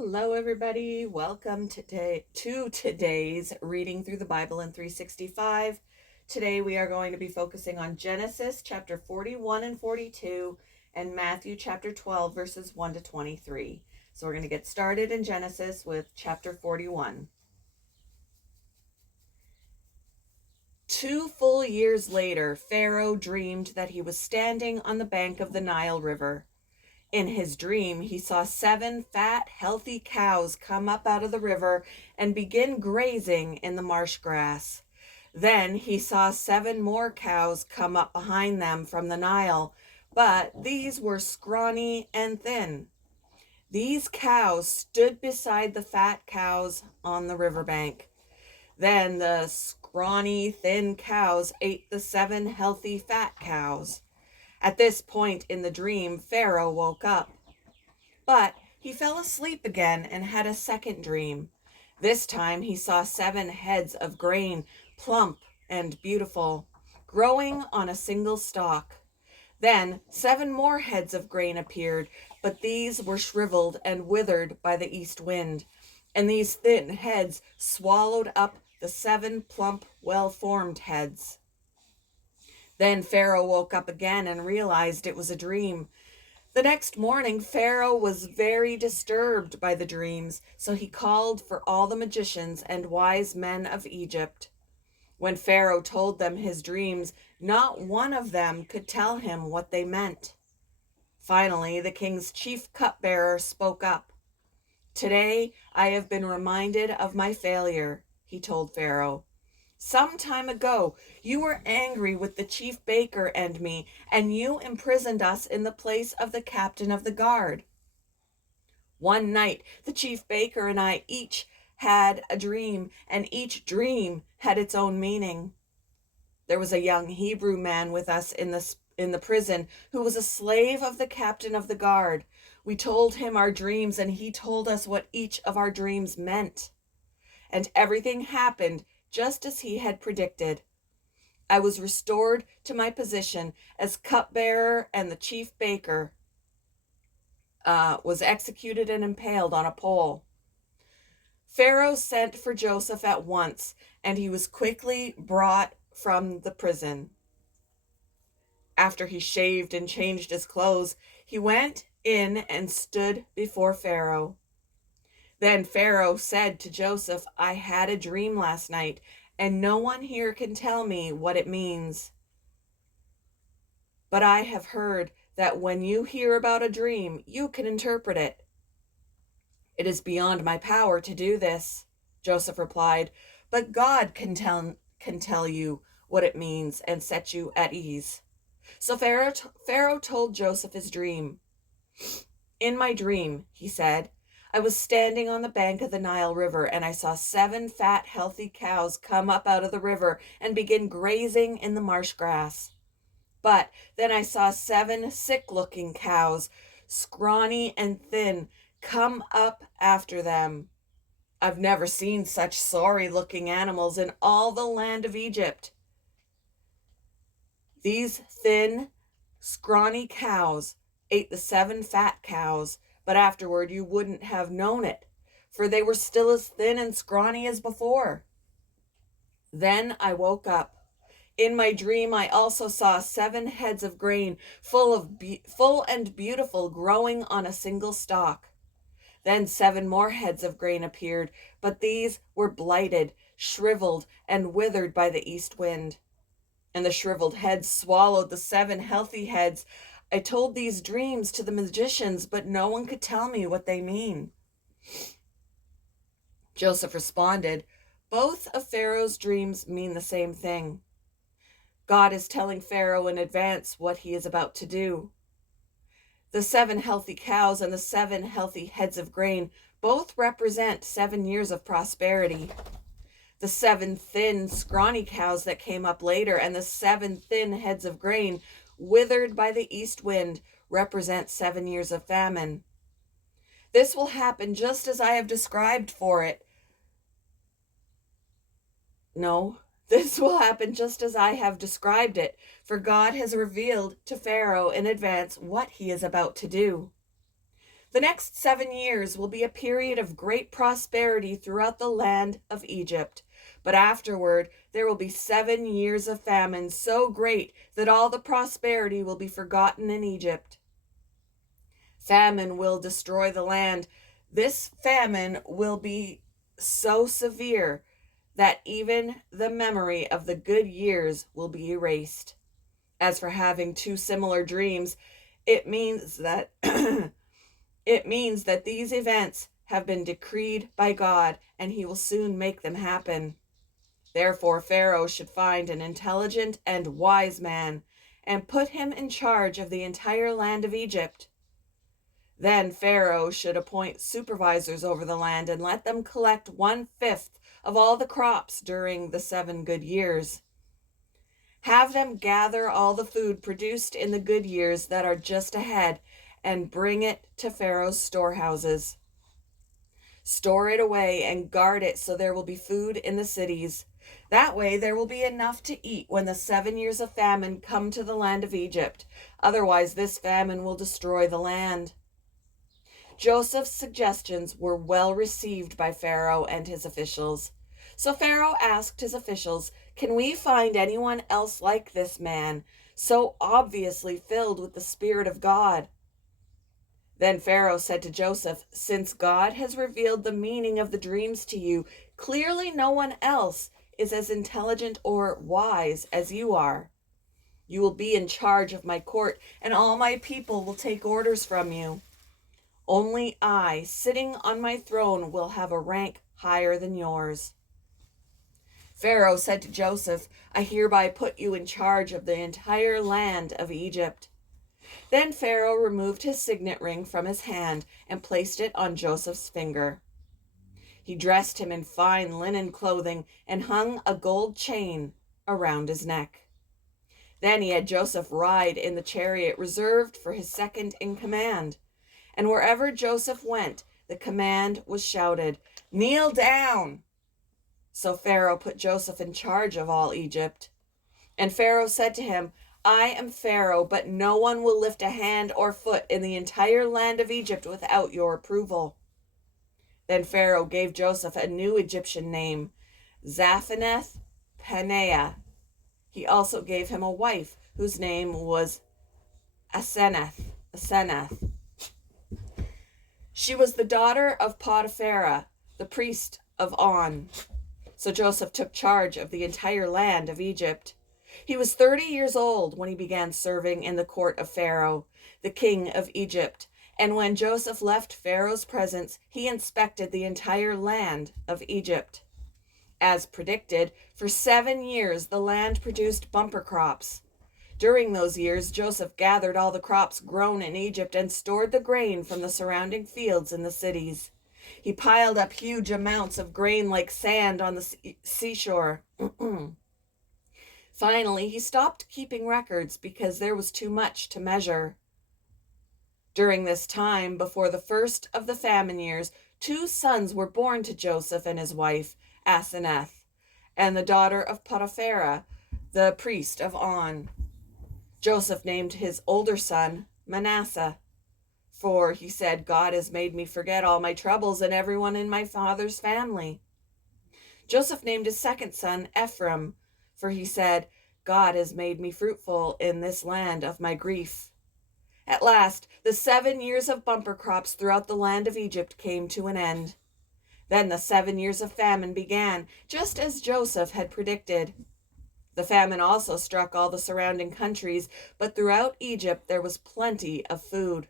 Hello, everybody. Welcome to today's reading through the Bible in 365. Today we are going to be focusing on Genesis chapter 41 and 42 and Matthew chapter 12 verses 1 to 23. So we're going to get started in Genesis with chapter 41. 2 full years later, Pharaoh dreamed that he was standing on the bank of the Nile River. In his dream, he saw 7 fat, healthy cows come up out of the river and begin grazing in the marsh grass. Then he saw 7 more cows come up behind them from the Nile, but these were scrawny and thin. These cows stood beside the fat cows on the riverbank. Then the scrawny, thin cows ate the 7 healthy, fat cows. At this point in the dream, Pharaoh woke up. But he fell asleep again and had a second dream. This time he saw 7 heads of grain, plump and beautiful, growing on a single stalk. Then 7 more heads of grain appeared, but these were shriveled and withered by the east wind, and these thin heads swallowed up the 7 plump, well-formed heads. Then Pharaoh woke up again and realized it was a dream. The next morning, Pharaoh was very disturbed by the dreams, so he called for all the magicians and wise men of Egypt. When Pharaoh told them his dreams, not one of them could tell him what they meant. Finally, the king's chief cupbearer spoke up. "Today I have been reminded of my failure," he told Pharaoh. "Some time ago, you were angry with the chief baker and me, and you imprisoned us in the place of the captain of the guard. One night, the chief baker and I each had a dream, and each dream had its own meaning. There was a young Hebrew man with us in the prison who was a slave of the captain of the guard. We told him our dreams, and he told us what each of our dreams meant. And everything happened just as he had predicted. I was restored to my position as cupbearer, and the chief baker was executed and impaled on a pole." Pharaoh sent for Joseph at once, and he was quickly brought from the prison. After he shaved and changed his clothes, he went in and stood before Pharaoh. Then Pharaoh said to Joseph, "I had a dream last night, and no one here can tell me what it means. But I have heard that when you hear about a dream, you can interpret it." "It is beyond my power to do this," Joseph replied, "but God can tell you what it means and set you at ease." So Pharaoh told Joseph his dream. "In my dream," he said, "I was standing on the bank of the Nile River, and I saw 7 fat, healthy cows come up out of the river and begin grazing in the marsh grass. But then I saw 7 sick-looking cows, scrawny and thin, come up after them. I've never seen such sorry-looking animals in all the land of Egypt. These thin, scrawny cows ate the 7 fat cows, but afterward you wouldn't have known it, for they were still as thin and scrawny as before. Then I woke up. In my dream, I also saw 7 heads of grain, full and beautiful, growing on a single stalk. Then 7 more heads of grain appeared, but these were blighted, shriveled, and withered by the east wind. And the shriveled heads swallowed the 7 healthy heads. I told these dreams to the magicians, but no one could tell me what they mean." Joseph responded, "Both of Pharaoh's dreams mean the same thing. God is telling Pharaoh in advance what he is about to do. The 7 healthy cows and the 7 healthy heads of grain both represent 7 years of prosperity. The 7 thin, scrawny cows that came up later and the 7 thin heads of grain, withered by the east wind, represent 7 years of famine. This will happen just as I have described for it. No, this will happen just as I have described it, for God has revealed to Pharaoh in advance what he is about to do." The next 7 years will be a period of great prosperity throughout the land of Egypt. But afterward, there will be 7 years of famine so great that all the prosperity will be forgotten in Egypt. Famine will destroy the land. This famine will be so severe that even the memory of the good years will be erased. As for having two similar dreams, it means that it means that these events have been decreed by God, and he will soon make them happen. Therefore, Pharaoh should find an intelligent and wise man and put him in charge of the entire land of Egypt. Then Pharaoh should appoint supervisors over the land and let them collect 1/5 of all the crops during the 7 good years. Have them gather all the food produced in the good years that are just ahead and bring it to Pharaoh's storehouses. Store it away and guard it so there will be food in the cities. That way there will be enough to eat when the 7 years of famine come to the land of Egypt. Otherwise, this famine will destroy the land. Joseph's suggestions were well received by Pharaoh and his officials. So Pharaoh asked his officials, "Can we find anyone else like this man, so obviously filled with the Spirit of God?" Then Pharaoh said to Joseph, "Since God has revealed the meaning of the dreams to you, clearly no one else is as intelligent or wise as you are. You will be in charge of my court, and all my people will take orders from you. Only I, sitting on my throne, will have a rank higher than yours." Pharaoh said to Joseph, "I hereby put you in charge of the entire land of Egypt." Then Pharaoh removed his signet ring from his hand and placed it on Joseph's finger. He dressed him in fine linen clothing and hung a gold chain around his neck. Then he had Joseph ride in the chariot reserved for his second in command. And wherever Joseph went, the command was shouted, "Kneel down!" So Pharaoh put Joseph in charge of all Egypt. And Pharaoh said to him, "I am Pharaoh, but no one will lift a hand or foot in the entire land of Egypt without your approval." Then Pharaoh gave Joseph a new Egyptian name, Zaphenath Paneah. He also gave him a wife whose name was Asenath. She was the daughter of Potiphera, the priest of On. So Joseph took charge of the entire land of Egypt. He was 30 years old when he began serving in the court of Pharaoh, the king of Egypt. And when Joseph left Pharaoh's presence, he inspected the entire land of Egypt. As predicted, for 7 years the land produced bumper crops. During those years, Joseph gathered all the crops grown in Egypt and stored the grain from the surrounding fields in the cities. He piled up huge amounts of grain like sand on the seashore. Finally, he stopped keeping records because there was too much to measure. During this time, before the first of the famine years, 2 sons were born to Joseph and his wife, Asenath, and the daughter of Potiphera, the priest of On. Joseph named his older son Manasseh, for he said, "God has made me forget all my troubles and everyone in my father's family." Joseph named his second son Ephraim, for he said, "God has made me fruitful in this land of my grief." At last, the 7 years of bumper crops throughout the land of Egypt came to an end. Then the 7 years of famine began, just as Joseph had predicted. The famine also struck all the surrounding countries, but throughout Egypt there was plenty of food.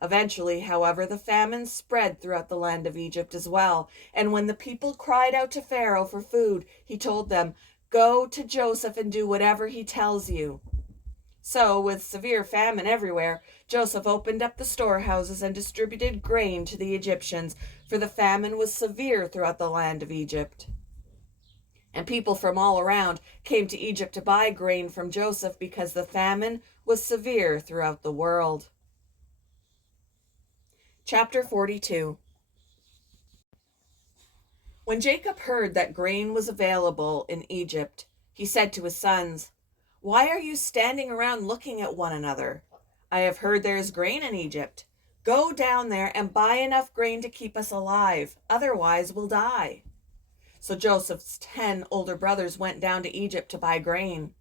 Eventually, however, the famine spread throughout the land of Egypt as well, and when the people cried out to Pharaoh for food, he told them, "Go to Joseph and do whatever he tells you." So, with severe famine everywhere, Joseph opened up the storehouses and distributed grain to the Egyptians, for the famine was severe throughout the land of Egypt. And people from all around came to Egypt to buy grain from Joseph because the famine was severe throughout the world. Chapter 42. When Jacob heard that grain was available in Egypt, he said to his sons, "Why are you standing around looking at one another? I have heard there is grain in Egypt. Go down there and buy enough grain to keep us alive. Otherwise, we'll die." So Joseph's 10 older brothers went down to Egypt to buy grain.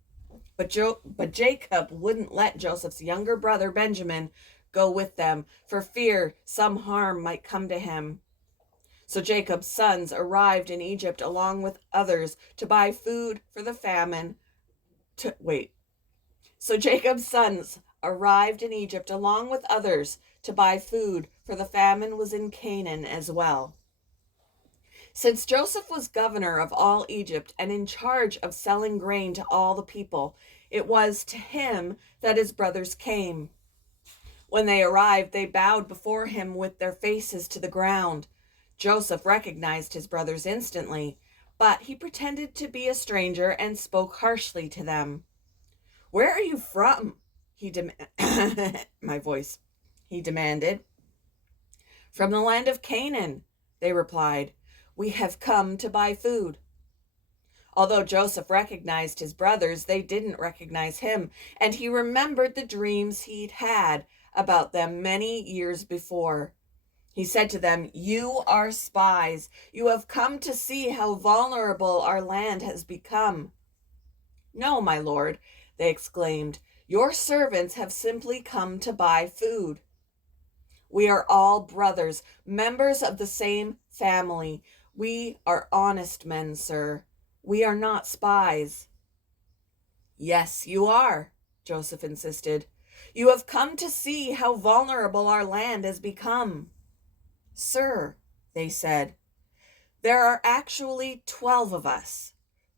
But Jacob wouldn't let Joseph's younger brother Benjamin go with them for fear some harm might come to him. So Jacob's sons arrived in Egypt along with others to buy food for the famine. So Jacob's sons arrived in Egypt along with others to buy food, for the famine was in Canaan as well. Since Joseph was governor of all Egypt and in charge of selling grain to all the people, it was to him that his brothers came. When they arrived, they bowed before him with their faces to the ground. Joseph recognized his brothers instantly, but he pretended to be a stranger and spoke harshly to them. "Where are you from?" he demanded. "From the land of Canaan," they replied. "We have come to buy food." Although Joseph recognized his brothers, they didn't recognize him, and he remembered the dreams he'd had about them many years before. He said to them, "You are spies. You have come to see how vulnerable our land has become." "No, my lord," they exclaimed. "Your servants have simply come to buy food." "We are all brothers, members of the same family. We are honest men, sir. We are not spies." "Yes, you are," Joseph insisted. "You have come to see how vulnerable our land has become." "Sir," they said, "there are actually 12 of us.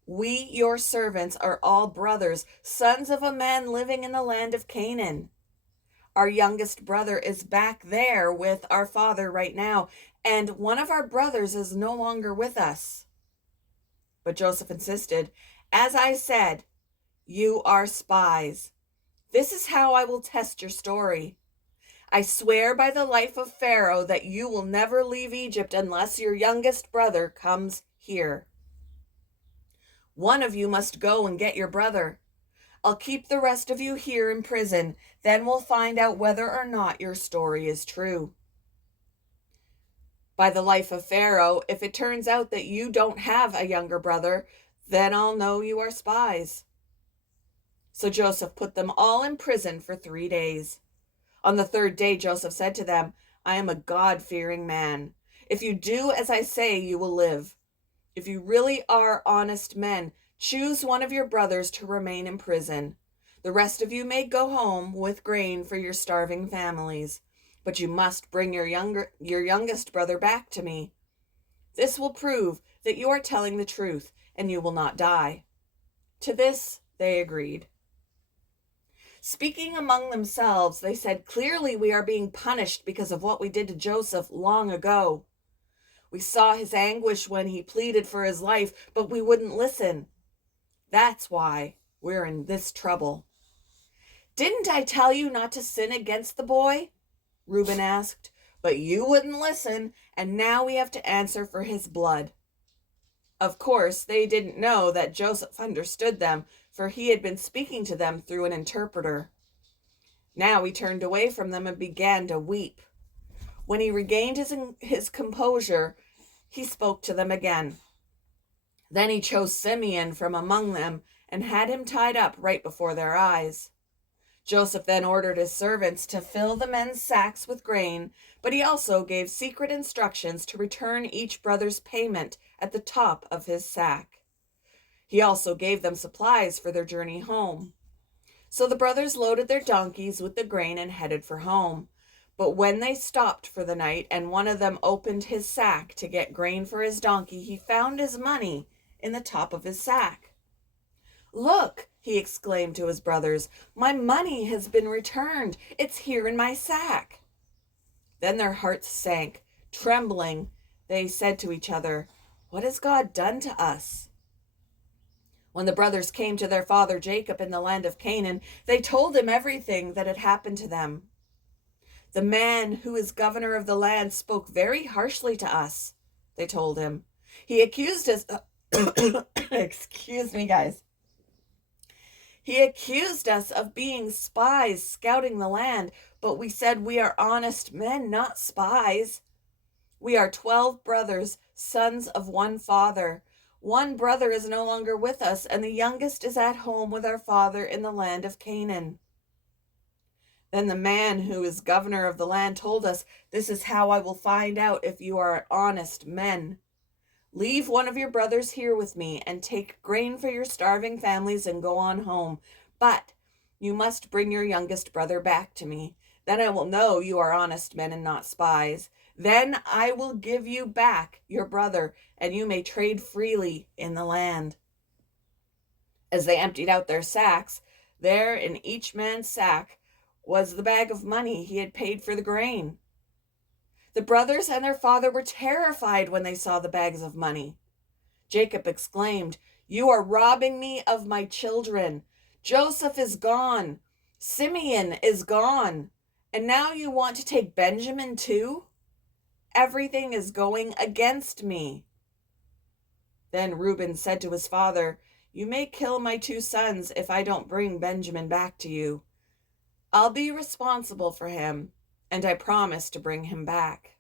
We, your servants, are all brothers, sons of a man living in the land of Canaan. Our youngest brother is back there with our father right now, and one of our brothers is no longer with us." But Joseph insisted, "As I said, you are spies. This is how I will test your story. I swear by the life of Pharaoh that you will never leave Egypt unless your youngest brother comes here. One of you must go and get your brother. I'll keep the rest of you here in prison. Then we'll find out whether or not your story is true. By the life of Pharaoh, if it turns out that you don't have a younger brother, then I'll know you are spies." So Joseph put them all in prison for 3 days. On the 3rd day, Joseph said to them, "I am a God-fearing man. If you do as I say, you will live. If you really are honest men, choose one of your brothers to remain in prison. The rest of you may go home with grain for your starving families, but you must bring your youngest brother back to me. This will prove that you are telling the truth, and you will not die." To this they agreed. Speaking among themselves, they said, "Clearly we are being punished because of what we did to Joseph long ago. We saw his anguish when he pleaded for his life, but we wouldn't listen. That's why we're in this trouble." "Didn't I tell you not to sin against the boy?" Reuben asked. "But you wouldn't listen, and now we have to answer for his blood." Of course, they didn't know that Joseph understood them, for he had been speaking to them through an interpreter. Now he turned away from them and began to weep. When he regained his composure, he spoke to them again. Then he chose Simeon from among them and had him tied up right before their eyes. Joseph then ordered his servants to fill the men's sacks with grain, but he also gave secret instructions to return each brother's payment at the top of his sack. He also gave them supplies for their journey home. So the brothers loaded their donkeys with the grain and headed for home. But when they stopped for the night and one of them opened his sack to get grain for his donkey, he found his money in the top of his sack. "Look," he exclaimed to his brothers, "my money has been returned. It's here in my sack." Then their hearts sank. Trembling, they said to each other, "What has God done to us?" When the brothers came to their father Jacob in the land of Canaan, they told him everything that had happened to them. "The man who is governor of the land spoke very harshly to us," they told him. "He accused us..." Excuse me, guys. He accused us of being spies scouting the land, but we said we are honest men, not spies. We are 12 brothers, sons of one father. One brother is no longer with us, and the youngest is at home with our father in the land of Canaan." Then the man who is governor of the land told us, "This is how I will find out if you are honest men. Leave one of your brothers here with me and take grain for your starving families and go on home. But you must bring your youngest brother back to me. Then I will know you are honest men and not spies. Then I will give you back your brother, and you may trade freely in the land." As they emptied out their sacks, there in each man's sack was the bag of money he had paid for the grain. The brothers and their father were terrified when they saw the bags of money. Jacob exclaimed, "You are robbing me of my children. Joseph is gone. Simeon is gone. And now you want to take Benjamin too? Everything is going against me." Then Reuben said to his father, "You may kill my 2 sons if I don't bring Benjamin back to you. I'll be responsible for him, and I promise to bring him back."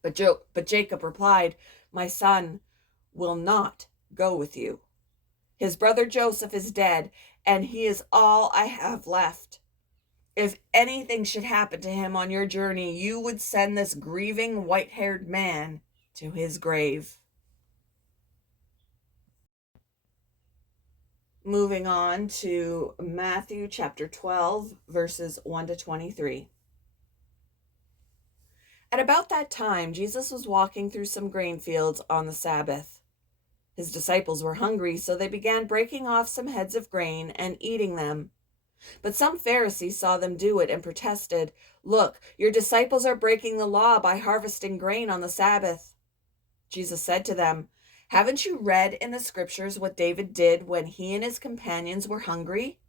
But Jacob replied, "My son will not go with you. His brother Joseph is dead, and he is all I have left. If anything should happen to him on your journey, you would send this grieving white-haired man to his grave." Moving on to Matthew chapter 12, verses 1 to 23. At about that time, Jesus was walking through some grain fields on the Sabbath. His disciples were hungry, so they began breaking off some heads of grain and eating them. But some Pharisees saw them do it and protested, "Look, your disciples are breaking the law by harvesting grain on the Sabbath." Jesus said to them, "Haven't you read in the scriptures what David did when he and his companions were hungry?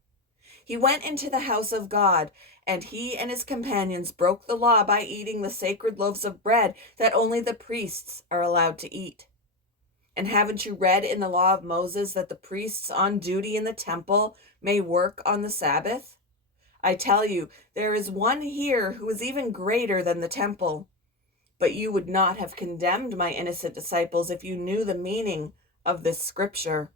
He went into the house of God, and he and his companions broke the law by eating the sacred loaves of bread that only the priests are allowed to eat. And haven't you read in the law of Moses that the priests on duty in the temple may work on the Sabbath? I tell you, there is one here who is even greater than the temple. But you would not have condemned my innocent disciples if you knew the meaning of this scripture.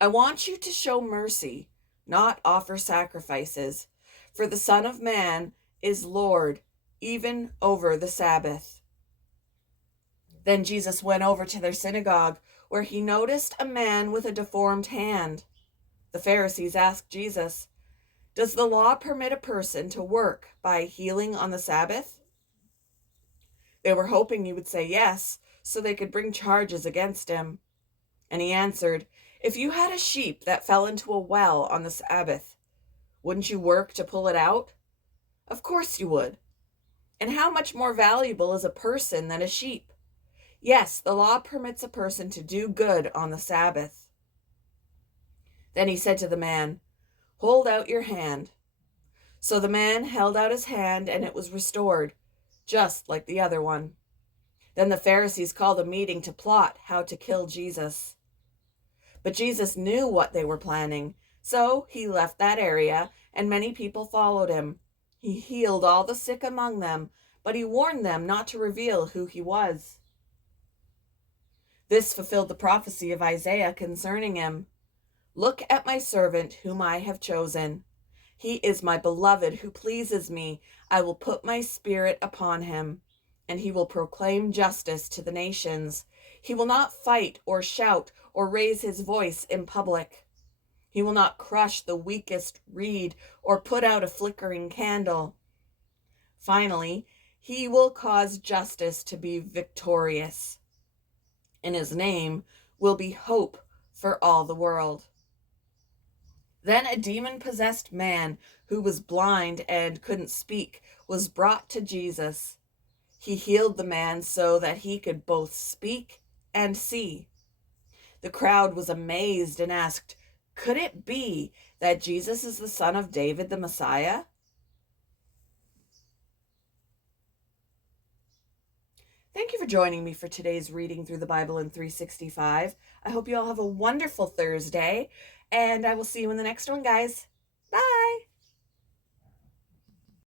I want you to show mercy, not offer sacrifices, for the Son of Man is Lord, even over the Sabbath." Then Jesus went over to their synagogue, where he noticed a man with a deformed hand. The Pharisees asked Jesus, "Does the law permit a person to work by healing on the Sabbath?" They were hoping he would say yes, so they could bring charges against him. And he answered, "If you had a sheep that fell into a well on the Sabbath, wouldn't you work to pull it out? Of course you would. And how much more valuable is a person than a sheep? Yes, the law permits a person to do good on the Sabbath." Then he said to the man, "Hold out your hand." So the man held out his hand, and it was restored, just like the other one. Then the Pharisees called a meeting to plot how to kill Jesus. But Jesus knew what they were planning, so he left that area, and many people followed him. He healed all the sick among them, but he warned them not to reveal who he was. This fulfilled the prophecy of Isaiah concerning him. "Look at my servant whom I have chosen. He is my beloved who pleases me. I will put my spirit upon him, and he will proclaim justice to the nations. He will not fight or shout or raise his voice in public. He will not crush the weakest reed or put out a flickering candle. Finally, he will cause justice to be victorious. And his name will be hope for all the world." Then a demon-possessed man who was blind and couldn't speak was brought to Jesus. He healed the man so that he could both speak and see. The crowd was amazed and asked, "Could it be that Jesus is the son of David, the Messiah?" Thank you for joining me for today's reading through the Bible in 365. I hope you all have a wonderful Thursday. And I will see you in the next one, guys.